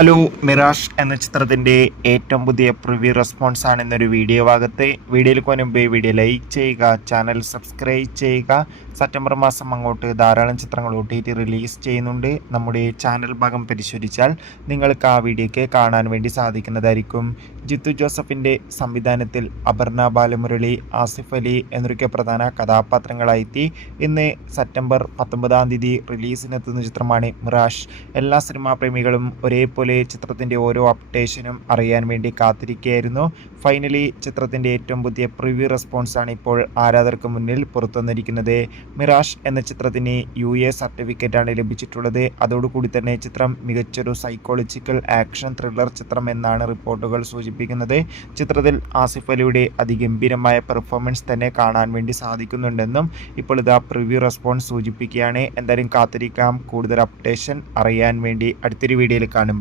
Hello, mirage എന്ന ചിത്രത്തിൻ്റെ ഏറ്റവും പുതിയ പ്രിവ്യൂ റെസ്പോൺസ് ആണ് ഇന്നൊരു വീഡിയോ ഭാഗത്ത്. വീഡിയോയിൽ മുൻപ് വീഡിയോ ലൈക്ക് ചെയ്യുക, ചാനൽ സബ്സ്ക്രൈബ് ചെയ്യുക. സെപ്റ്റംബർ മാസം അങ്ങോട്ട് ധാരാളം ചിത്രങ്ങൾ OTT റിലീസ് ചെയ്യുന്നുണ്ട്. നമ്മുടെ ചാനൽ ഭാഗം പരിശോധിച്ചാൽ നിങ്ങൾക്ക് ആ വീഡിയോയ്ക്ക് കാണാൻ വേണ്ടി സാധിക്കുന്നതായിരിക്കും. ജിത്തു ജോസഫിൻ്റെ സംവിധാനത്തിൽ അപർണ ബാലമുരളി, ആസിഫ് അലി എന്നൊക്കെ പ്രധാന കഥാപാത്രങ്ങളായെത്തി ഇന്ന് സെപ്റ്റംബർ 19 റിലീസിനെത്തുന്ന ചിത്രമാണ് മിറാഷ്. എല്ലാ സിനിമാ പ്രേമികളും ഒരേപോലെ ചിത്രത്തിൻ്റെ ഓരോ അപ്ഡേഷനും അറിയാൻ വേണ്ടി കാത്തിരിക്കുകയായിരുന്നു. ഫൈനലി ചിത്രത്തിൻ്റെ ഏറ്റവും പുതിയ പ്രിവ്യൂ റെസ്പോൺസാണ് ഇപ്പോൾ ആരാധകർക്ക് മുന്നിൽ പുറത്തുവന്നിരിക്കുന്നത്. മിറാഷ് എന്ന ചിത്രത്തിന് UA സർട്ടിഫിക്കറ്റാണ് ലഭിച്ചിട്ടുള്ളത്. അതോടുകൂടി തന്നെ ചിത്രം മികച്ചൊരു സൈക്കോളജിക്കൽ ആക്ഷൻ ത്രില്ലർ ചിത്രം എന്നാണ് റിപ്പോർട്ടുകൾ സൂചിപ്പിക്കുന്നത്. ചിത്രത്തിൽ ആസിഫ് അലിയുടെ അതിഗംഭീരമായ പെർഫോമൻസ് തന്നെ കാണാൻ വേണ്ടി സാധിക്കുന്നുണ്ടെന്നും ഇപ്പോൾ ഇതാ പ്രിവ്യൂ റെസ്പോൺസ് സൂചിപ്പിക്കുകയാണ്. എന്തായാലും കാത്തിരിക്കാം കൂടുതൽ അപ്ഡേഷൻ അറിയാൻ വേണ്ടി. അടുത്തൊരു വീഡിയോയിൽ കാണുമ്പോൾ